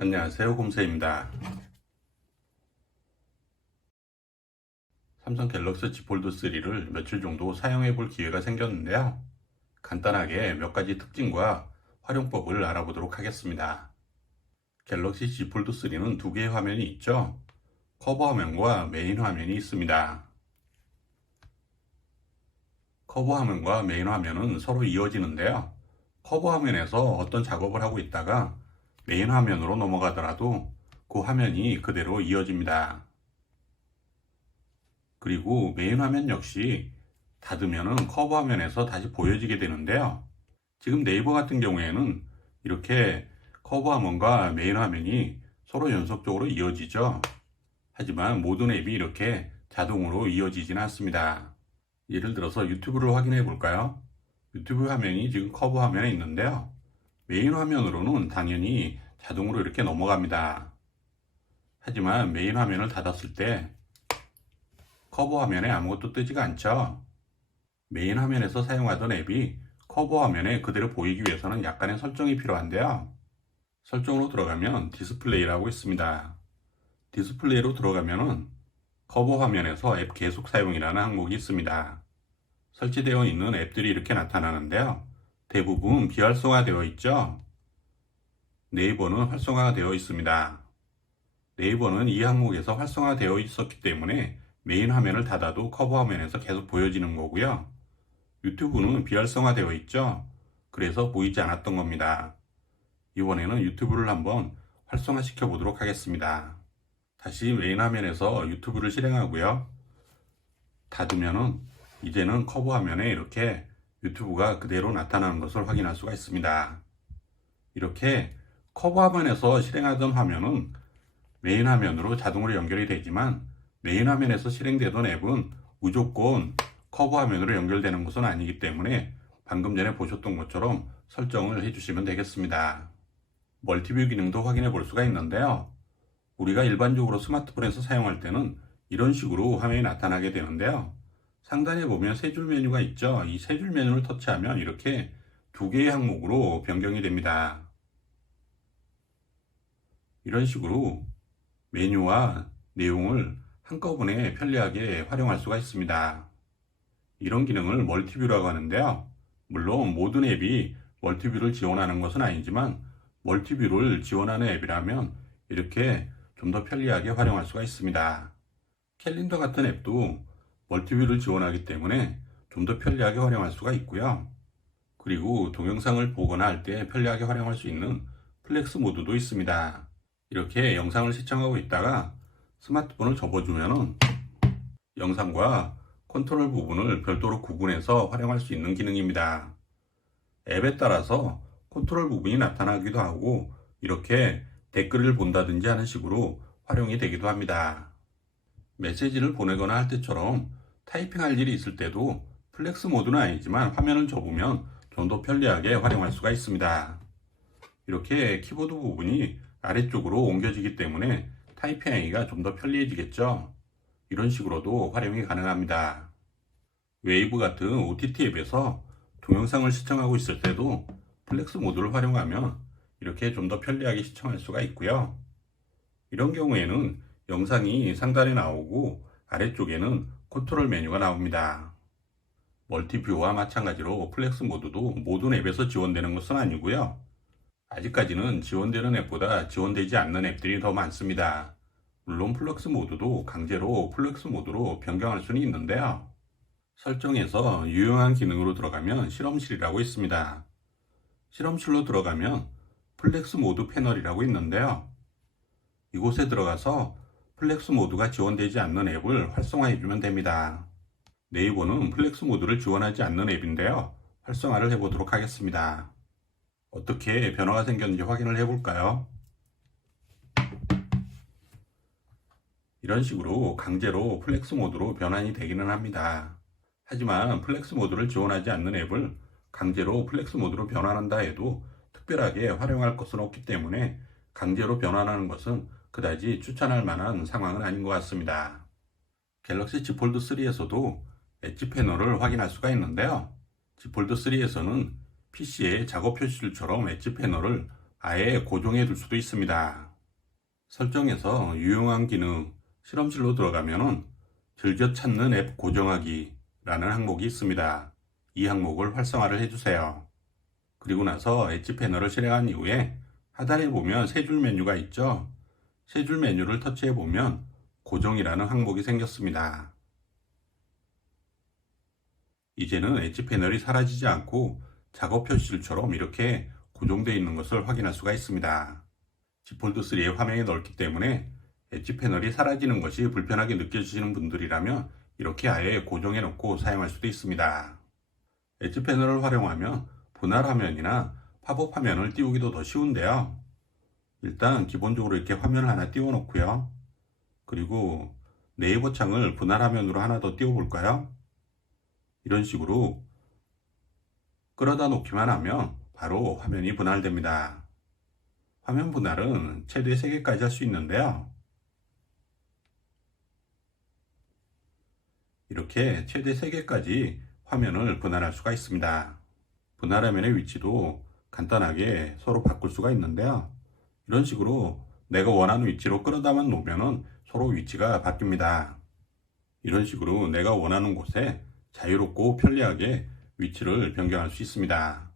안녕하세요, 곰새입니다. 삼성 갤럭시 Z 폴드 3를 며칠 정도 사용해 볼 기회가 생겼는데요. 간단하게 몇 가지 특징과 활용법을 알아보도록 하겠습니다. 갤럭시 Z 폴드 3는 두 개의 화면이 있죠. 커버 화면과 메인 화면이 있습니다. 커버 화면과 메인 화면은 서로 이어지는데요. 커버 화면에서 어떤 작업을 하고 있다가 메인 화면으로 넘어가더라도 그 화면이 그대로 이어집니다. 그리고 메인 화면 역시 닫으면 커버 화면에서 다시 보여지게 되는데요. 지금 네이버 같은 경우에는 이렇게 커버 화면과 메인 화면이 서로 연속적으로 이어지죠. 하지만 모든 앱이 이렇게 자동으로 이어지지는 않습니다. 예를 들어서 유튜브를 확인해 볼까요? 유튜브 화면이 지금 커버 화면에 있는데요. 메인 화면으로는 당연히 자동으로 이렇게 넘어갑니다. 하지만 메인 화면을 닫았을 때 커버 화면에 아무것도 뜨지가 않죠. 메인 화면에서 사용하던 앱이 커버 화면에 그대로 보이기 위해서는 약간의 설정이 필요한데요. 설정으로 들어가면 디스플레이라고 있습니다. 디스플레이로 들어가면은 커버 화면에서 앱 계속 사용이라는 항목이 있습니다. 설치되어 있는 앱들이 이렇게 나타나는데요. 대부분 비활성화되어 있죠. 네이버는 활성화가 되어 있습니다. 네이버는 이 항목에서 활성화되어 있었기 때문에 메인 화면을 닫아도 커버 화면에서 계속 보여지는 거고요. 유튜브는 비활성화되어 있죠. 그래서 보이지 않았던 겁니다. 이번에는 유튜브를 한번 활성화시켜 보도록 하겠습니다. 다시 메인 화면에서 유튜브를 실행하고요. 닫으면은 이제는 커버 화면에 이렇게 유튜브가 그대로 나타나는 것을 확인할 수가 있습니다. 이렇게 커버 화면에서 실행하던 화면은 메인 화면으로 자동으로 연결이 되지만 메인 화면에서 실행되던 앱은 무조건 커버 화면으로 연결되는 것은 아니기 때문에 방금 전에 보셨던 것처럼 설정을 해주시면 되겠습니다. 멀티뷰 기능도 확인해 볼 수가 있는데요. 우리가 일반적으로 스마트폰에서 사용할 때는 이런 식으로 화면이 나타나게 되는데요. 상단에 보면 세 줄 메뉴가 있죠. 이 세 줄 메뉴를 터치하면 이렇게 두 개의 항목으로 변경이 됩니다. 이런 식으로 메뉴와 내용을 한꺼번에 편리하게 활용할 수가 있습니다. 이런 기능을 멀티뷰라고 하는데요. 물론 모든 앱이 멀티뷰를 지원하는 것은 아니지만 멀티뷰를 지원하는 앱이라면 이렇게 좀 더 편리하게 활용할 수가 있습니다. 캘린더 같은 앱도 멀티뷰를 지원하기 때문에 좀 더 편리하게 활용할 수가 있고요. 그리고 동영상을 보거나 할 때 편리하게 활용할 수 있는 플렉스 모드도 있습니다. 이렇게 영상을 시청하고 있다가 스마트폰을 접어주면 영상과 컨트롤 부분을 별도로 구분해서 활용할 수 있는 기능입니다. 앱에 따라서 컨트롤 부분이 나타나기도 하고 이렇게 댓글을 본다든지 하는 식으로 활용이 되기도 합니다. 메시지를 보내거나 할 때처럼 타이핑할 일이 있을 때도 플렉스 모드는 아니지만 화면을 접으면 좀 더 편리하게 활용할 수가 있습니다. 이렇게 키보드 부분이 아래쪽으로 옮겨지기 때문에 타이핑하기가 좀 더 편리해지겠죠. 이런 식으로도 활용이 가능합니다. 웨이브 같은 OTT 앱에서 동영상을 시청하고 있을 때도 플렉스 모드를 활용하면 이렇게 좀 더 편리하게 시청할 수가 있고요. 이런 경우에는 영상이 상단에 나오고 아래쪽에는 컨트롤 메뉴가 나옵니다. 멀티뷰와 마찬가지로 플렉스 모드도 모든 앱에서 지원되는 것은 아니고요. 아직까지는 지원되는 앱보다 지원되지 않는 앱들이 더 많습니다. 물론 플렉스 모드도 강제로 플렉스 모드로 변경할 수는 있는데요. 설정에서 유용한 기능으로 들어가면 실험실이라고 있습니다. 실험실로 들어가면 플렉스 모드 패널이라고 있는데요. 이곳에 들어가서 플렉스 모드가 지원되지 않는 앱을 활성화해주면 됩니다. 네이버는 플렉스 모드를 지원하지 않는 앱인데요. 활성화를 해보도록 하겠습니다. 어떻게 변화가 생겼는지 확인을 해볼까요? 이런 식으로 강제로 플렉스 모드로 변환이 되기는 합니다. 하지만 플렉스 모드를 지원하지 않는 앱을 강제로 플렉스 모드로 변환한다 해도 특별하게 활용할 것은 없기 때문에 강제로 변환하는 것은 그다지 추천할 만한 상황은 아닌 것 같습니다. 갤럭시 Z 폴드 3에서도 엣지 패널을 확인할 수가 있는데요. Z 폴드 3에서는 PC의 작업 표시줄처럼 엣지 패널을 아예 고정해 둘 수도 있습니다. 설정에서 유용한 기능, 실험실로 들어가면은 즐겨 찾는 앱 고정하기 라는 항목이 있습니다. 이 항목을 활성화를 해주세요. 그리고 나서 엣지 패널을 실행한 이후에 하단에 보면 세 줄 메뉴가 있죠. 세 줄 메뉴를 터치해 보면 고정이라는 항목이 생겼습니다. 이제는 엣지 패널이 사라지지 않고 작업 표시줄처럼 이렇게 고정되어 있는 것을 확인할 수가 있습니다. Z 폴드 3의 화면이 넓기 때문에 엣지 패널이 사라지는 것이 불편하게 느껴지시는 분들이라면 이렇게 아예 고정해 놓고 사용할 수도 있습니다. 엣지 패널을 활용하면 분할 화면이나 팝업 화면을 띄우기도 더 쉬운데요. 일단 기본적으로 이렇게 화면을 하나 띄워 놓고요. 그리고 네이버 창을 분할 화면으로 하나 더 띄워 볼까요? 이런 식으로 끌어다 놓기만 하면 바로 화면이 분할됩니다. 화면 분할은 최대 3개까지 할 수 있는데요. 이렇게 최대 3개까지 화면을 분할할 수가 있습니다. 분할 화면의 위치도 간단하게 서로 바꿀 수가 있는데요. 이런 식으로 내가 원하는 위치로 끌어다만 놓으면 서로 위치가 바뀝니다. 이런 식으로 내가 원하는 곳에 자유롭고 편리하게 위치를 변경할 수 있습니다.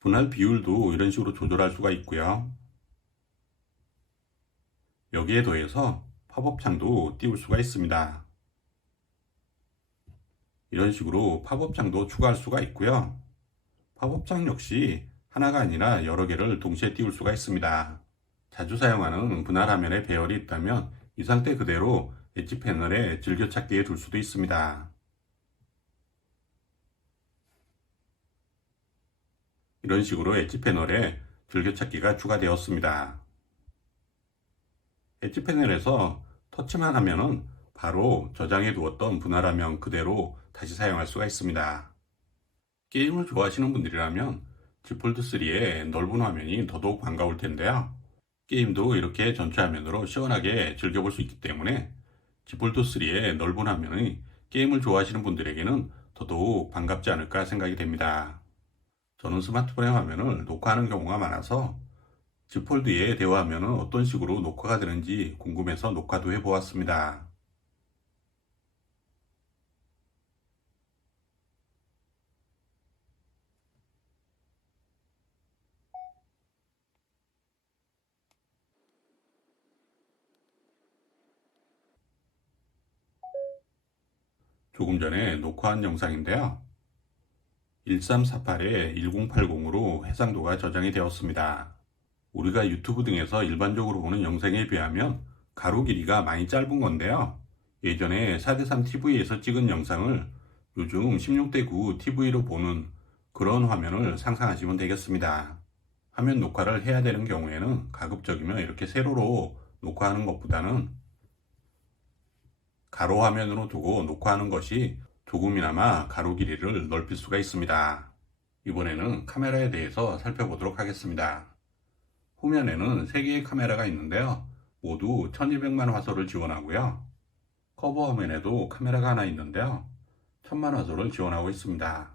분할 비율도 이런 식으로 조절할 수가 있고요. 여기에 더해서 팝업 창도 띄울 수가 있습니다. 이런 식으로 팝업 창도 추가할 수가 있고요. 팝업 창 역시 하나가 아니라 여러 개를 동시에 띄울 수가 있습니다. 자주 사용하는 분할 화면에 배열이 있다면 이 상태 그대로 엣지 패널에 즐겨찾기에 둘 수도 있습니다. 이런 식으로 엣지 패널에 즐겨찾기가 추가되었습니다. 엣지 패널에서 터치만 하면은 바로 저장해 두었던 분할 화면 그대로 다시 사용할 수가 있습니다. 게임을 좋아하시는 분들이라면 Z 폴드 3의 넓은 화면이 더더욱 반가울 텐데요. 게임도 이렇게 전체 화면으로 시원하게 즐겨볼 수 있기 때문에 Z 폴드 3의 넓은 화면이 게임을 좋아하시는 분들에게는 더더욱 반갑지 않을까 생각이 됩니다. 저는 스마트폰의 화면을 녹화하는 경우가 많아서 Z 폴드의 대화 화면은 어떤 식으로 녹화가 되는지 궁금해서 녹화도 해보았습니다. 조금 전에 녹화한 영상인데요. 1348에 1080으로 해상도가 저장이 되었습니다. 우리가 유튜브 등에서 일반적으로 보는 영상에 비하면 가로 길이가 많이 짧은 건데요. 예전에 4:3 TV에서 찍은 영상을 요즘 16:9 TV로 보는 그런 화면을 상상하시면 되겠습니다. 화면 녹화를 해야 되는 경우에는 가급적이면 이렇게 세로로 녹화하는 것보다는 가로 화면으로 두고 녹화하는 것이 조금이나마 가로 길이를 넓힐 수가 있습니다. 이번에는 카메라에 대해서 살펴보도록 하겠습니다. 후면에는 3개의 카메라가 있는데요. 모두 1200만 화소를 지원하고요. 커버 화면에도 카메라가 하나 있는데요. 1000만 화소를 지원하고 있습니다.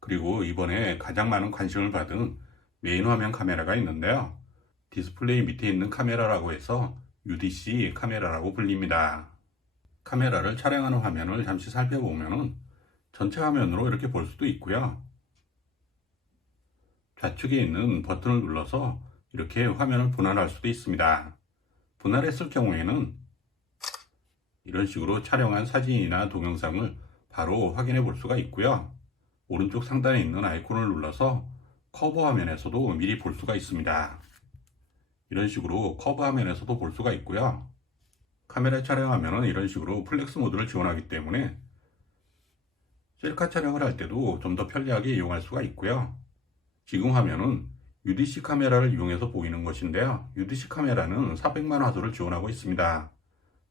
그리고 이번에 가장 많은 관심을 받은 메인 화면 카메라가 있는데요. 디스플레이 밑에 있는 카메라라고 해서 UDC 카메라라고 불립니다. 카메라를 촬영하는 화면을 잠시 살펴보면 전체 화면으로 이렇게 볼 수도 있고요. 좌측에 있는 버튼을 눌러서 이렇게 화면을 분할할 수도 있습니다. 분할했을 경우에는 이런 식으로 촬영한 사진이나 동영상을 바로 확인해 볼 수가 있고요. 오른쪽 상단에 있는 아이콘을 눌러서 커버 화면에서도 미리 볼 수가 있습니다. 이런 식으로 커버 화면에서도 볼 수가 있고요. 카메라 촬영하면 이런 식으로 플렉스 모드를 지원하기 때문에 셀카 촬영을 할 때도 좀 더 편리하게 이용할 수가 있고요. 지금 화면은 UDC 카메라를 이용해서 보이는 것인데요. UDC 카메라는 400만 화소를 지원하고 있습니다.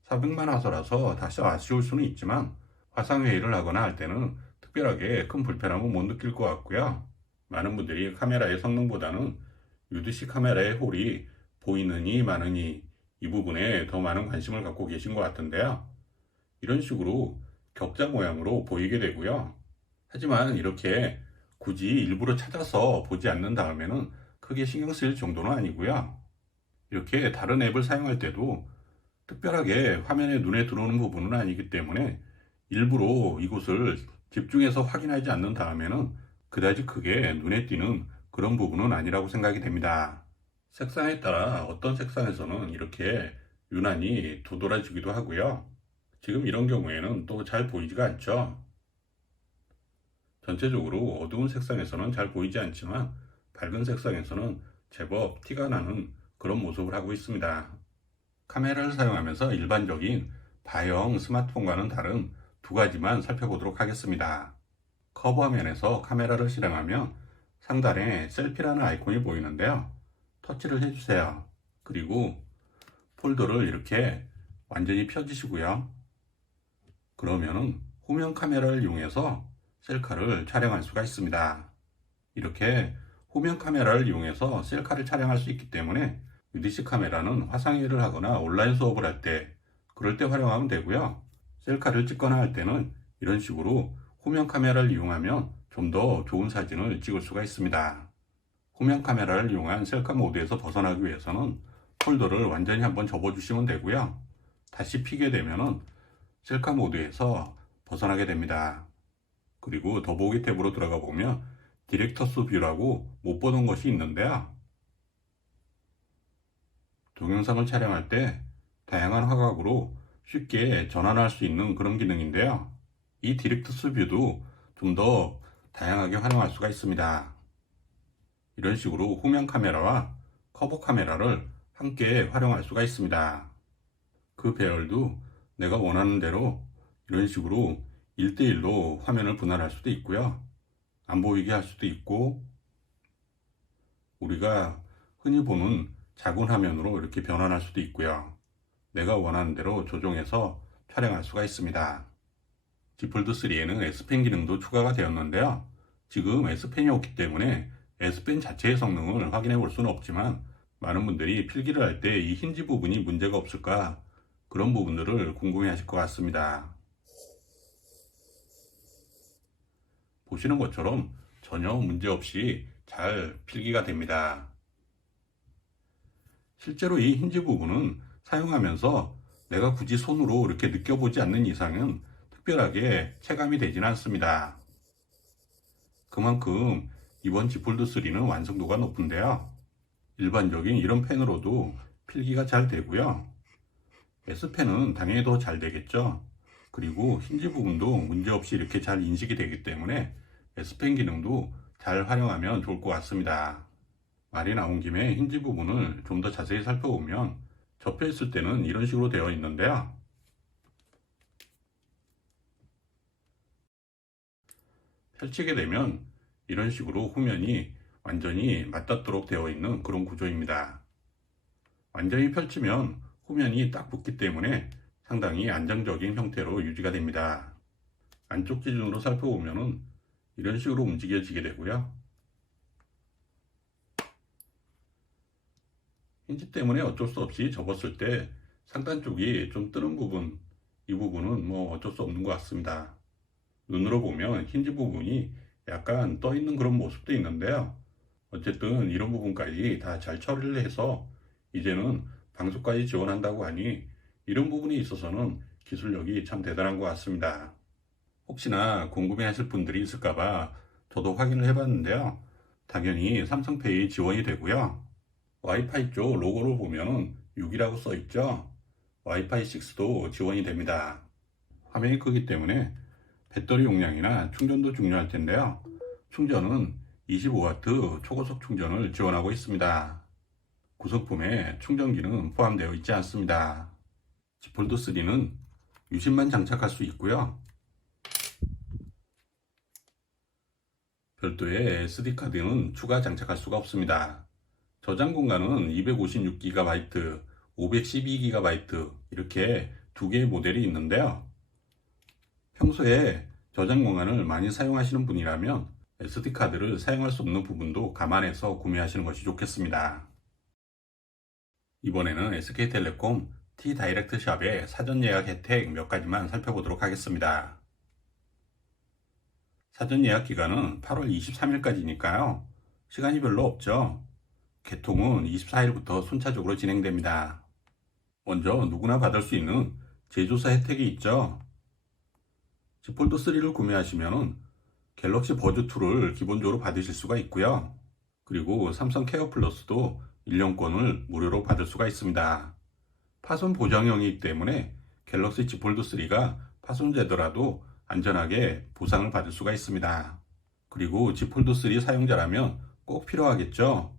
400만 화소라서 다시 아쉬울 수는 있지만 화상회의를 하거나 할 때는 특별하게 큰 불편함은 못 느낄 것 같고요. 많은 분들이 카메라의 성능보다는 UDC 카메라의 홀이 보이느니 마느니 이 부분에 더 많은 관심을 갖고 계신 것 같은데요. 이런 식으로 격자 모양으로 보이게 되고요. 하지만 이렇게 굳이 일부러 찾아서 보지 않는 다음에는 크게 신경 쓰일 정도는 아니고요. 이렇게 다른 앱을 사용할 때도 특별하게 화면에 눈에 들어오는 부분은 아니기 때문에 일부러 이곳을 집중해서 확인하지 않는 다음에는 그다지 크게 눈에 띄는 그런 부분은 아니라고 생각이 됩니다. 색상에 따라 어떤 색상에서는 이렇게 유난히 도드라지기도 하고요. 지금 이런 경우에는 또 잘 보이지가 않죠. 전체적으로 어두운 색상에서는 잘 보이지 않지만 밝은 색상에서는 제법 티가 나는 그런 모습을 하고 있습니다. 카메라를 사용하면서 일반적인 바형 스마트폰과는 다른 두 가지만 살펴보도록 하겠습니다. 커버 화면에서 카메라를 실행하면 상단에 셀피라는 아이콘이 보이는데요. 터치를 해주세요. 그리고 폴더를 이렇게 완전히 펴주시고요. 그러면은 후면 카메라를 이용해서 셀카를 촬영할 수가 있습니다. 이렇게 후면 카메라를 이용해서 셀카를 촬영할 수 있기 때문에 UDC 카메라는 화상회의를 하거나 온라인 수업을 할 때 그럴 때 활용하면 되고요. 셀카를 찍거나 할 때는 이런 식으로 후면 카메라를 이용하면 좀 더 좋은 사진을 찍을 수가 있습니다. 후면 카메라를 이용한 셀카 모드에서 벗어나기 위해서는 폴더를 완전히 한번 접어주시면 되고요. 다시 피게 되면은 셀카 모드에서 벗어나게 됩니다. 그리고 더보기 탭으로 들어가 보면 디렉터스 뷰라고 못 보던 것이 있는데요. 동영상을 촬영할 때 다양한 화각으로 쉽게 전환할 수 있는 그런 기능인데요. 이 디렉터스 뷰도 좀 더 다양하게 활용할 수가 있습니다. 이런 식으로 후면 카메라와 커버 카메라를 함께 활용할 수가 있습니다. 그 배열도 내가 원하는 대로 이런 식으로 1대1로 화면을 분할할 수도 있고요. 안 보이게 할 수도 있고, 우리가 흔히 보는 작은 화면으로 이렇게 변환할 수도 있고요. 내가 원하는 대로 조정해서 촬영할 수가 있습니다. Z 폴드 3에는 S펜 기능도 추가가 되었는데요. 지금 S펜이 없기 때문에 S펜 자체의 성능을 확인해 볼 수는 없지만 많은 분들이 필기를 할 때 이 힌지 부분이 문제가 없을까 그런 부분들을 궁금해 하실 것 같습니다. 보시는 것처럼 전혀 문제없이 잘 필기가 됩니다. 실제로 이 힌지 부분은 사용하면서 내가 굳이 손으로 이렇게 느껴보지 않는 이상은 특별하게 체감이 되지는 않습니다. 그만큼 이번 Z 폴드 3는 완성도가 높은데요. 일반적인 이런 펜으로도 필기가 잘 되고요. S펜은 당연히 더 잘 되겠죠. 그리고 힌지 부분도 문제없이 이렇게 잘 인식이 되기 때문에 S펜 기능도 잘 활용하면 좋을 것 같습니다. 말이 나온 김에 힌지 부분을 좀 더 자세히 살펴보면 접혀 있을 때는 이런 식으로 되어 있는데요. 펼치게 되면 이런 식으로 후면이 완전히 맞닿도록 되어 있는 그런 구조입니다. 완전히 펼치면 후면이 딱 붙기 때문에 상당히 안정적인 형태로 유지가 됩니다. 안쪽 기준으로 살펴보면 이런 식으로 움직여지게 되고요. 힌지 때문에 어쩔 수 없이 접었을 때 상단 쪽이 좀 뜨는 부분, 이 부분은 뭐 어쩔 수 없는 것 같습니다. 눈으로 보면 힌지 부분이 약간 떠 있는 그런 모습도 있는데요. 어쨌든 이런 부분까지 다 잘 처리를 해서 이제는 방수까지 지원한다고 하니 이런 부분에 있어서는 기술력이 참 대단한 것 같습니다. 혹시나 궁금해 하실 분들이 있을까봐 저도 확인을 해봤는데요. 당연히 삼성페이 지원이 되고요. 와이파이 쪽 로고를 보면 6이라고 써있죠. 와이파이 6도 지원이 됩니다. 화면이 크기 때문에 배터리 용량이나 충전도 중요할 텐데요. 충전은 25W 초고속 충전을 지원하고 있습니다. 구성품에 충전기는 포함되어 있지 않습니다. Z 폴드 3는 유심만 장착할 수 있고요. 별도의 SD카드는 추가 장착할 수가 없습니다. 저장 공간은 256GB, 512GB 이렇게 두 개의 모델이 있는데요. 평소에 저장 공간을 많이 사용하시는 분이라면 SD카드를 사용할 수 없는 부분도 감안해서 구매하시는 것이 좋겠습니다. 이번에는 SK텔레콤 T다이렉트 샵의 사전 예약 혜택 몇 가지만 살펴보도록 하겠습니다. 사전 예약 기간은 8월 23일까지니까요. 시간이 별로 없죠. 개통은 24일부터 순차적으로 진행됩니다. 먼저 누구나 받을 수 있는 제조사 혜택이 있죠. Z 폴드 3를 구매하시면 갤럭시 버즈 2를 기본적으로 받으실 수가 있고요. 그리고 삼성 케어 플러스도 1년권을 무료로 받을 수가 있습니다. 파손 보장형이기 때문에 갤럭시 Z 폴드 3가 파손되더라도 안전하게 보상을 받을 수가 있습니다. 그리고 Z 폴드 3 사용자라면 꼭 필요하겠죠.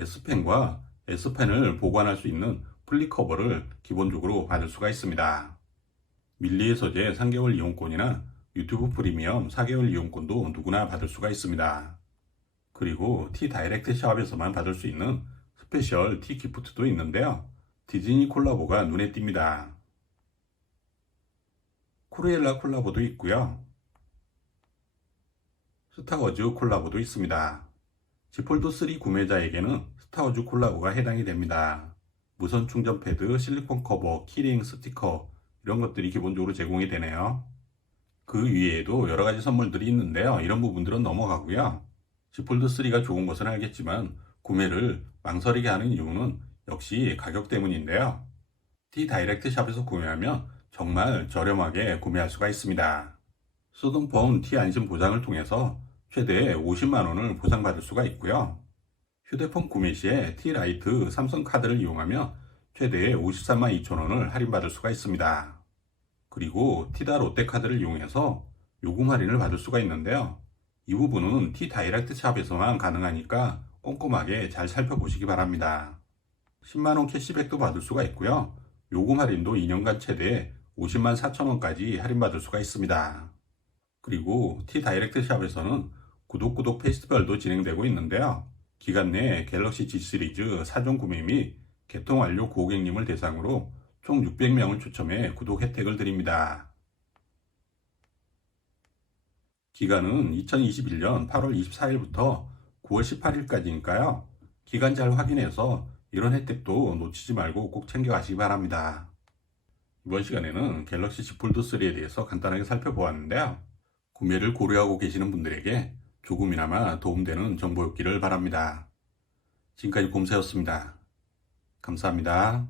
S펜과 S펜을 보관할 수 있는 플립커버를 기본적으로 받을 수가 있습니다. 밀리의 서재 3개월 이용권이나 유튜브 프리미엄 4개월 이용권도 누구나 받을 수가 있습니다. 그리고 T 다이렉트 샵에서만 받을 수 있는 스페셜 T 기프트도 있는데요. 디즈니 콜라보가 눈에 띕니다. 쿠르엘라 콜라보도 있고요. 스타워즈 콜라보도 있습니다. Z 폴드 3 구매자에게는 스타워즈 콜라보가 해당이 됩니다. 무선 충전 패드, 실리콘 커버, 키링, 스티커 이런 것들이 기본적으로 제공이 되네요. 그 위에도 여러 가지 선물들이 있는데요. 이런 부분들은 넘어가고요. Z 폴드 3가 좋은 것은 알겠지만 구매를 망설이게 하는 이유는 역시 가격 때문인데요. T 다이렉트 샵에서 구매하면 정말 저렴하게 구매할 수가 있습니다. 쓰던 폰 T 안심 보장을 통해서 최대 50만원을 보상받을 수가 있고요. 휴대폰 구매 시에 T 라이트 삼성 카드를 이용하면 최대 53만 2천원을 할인받을 수가 있습니다. 그리고 T다 롯데카드를 이용해서 요금 할인을 받을 수가 있는데요. 이 부분은 T 다이렉트 샵에서만 가능하니까 꼼꼼하게 잘 살펴보시기 바랍니다. 10만원 캐시백도 받을 수가 있고요. 요금 할인도 2년간 최대 50만 4천원까지 할인받을 수가 있습니다. 그리고 T 다이렉트 샵에서는 구독 페스티벌도 진행되고 있는데요. 기간 내에 갤럭시 G 시리즈 4종 구매 및 개통 완료 고객님을 대상으로 총 600명을 추첨해 구독 혜택을 드립니다. 기간은 2021년 8월 24일부터 9월 18일까지니까요. 기간 잘 확인해서 이런 혜택도 놓치지 말고 꼭 챙겨가시기 바랍니다. 이번 시간에는 갤럭시 Z 폴드 3에 대해서 간단하게 살펴보았는데요. 구매를 고려하고 계시는 분들에게 조금이나마 도움되는 정보였기를 바랍니다. 지금까지 곰새였습니다. 감사합니다.